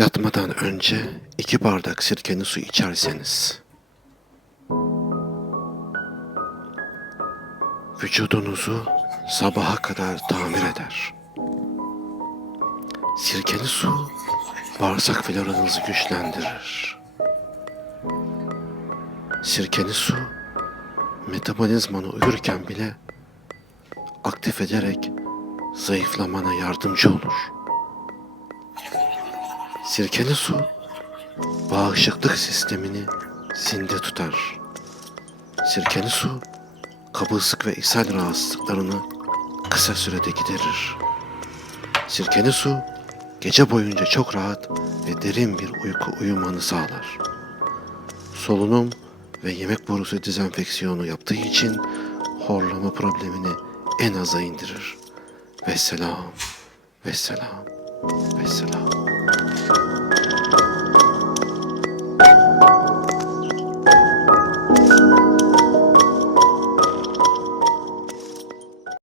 Yatmadan önce iki bardak sirkeli su içerseniz vücudunuzu sabaha kadar tamir eder. Sirkeli su bağırsak floranızı güçlendirir. Sirkeli su metabolizmanı uyurken bile aktif ederek zayıflamana yardımcı olur. Sirkeli su bağışıklık sistemini zinde tutar. Sirkeli su kabızlık ve ishal rahatsızlıklarını kısa sürede giderir. Sirkeli su gece boyunca çok rahat ve derin bir uyku uyumanı sağlar. Solunum ve yemek borusu dezenfeksiyonu yaptığı için horlama problemini en aza indirir. Vesselam, vesselam, vesselam.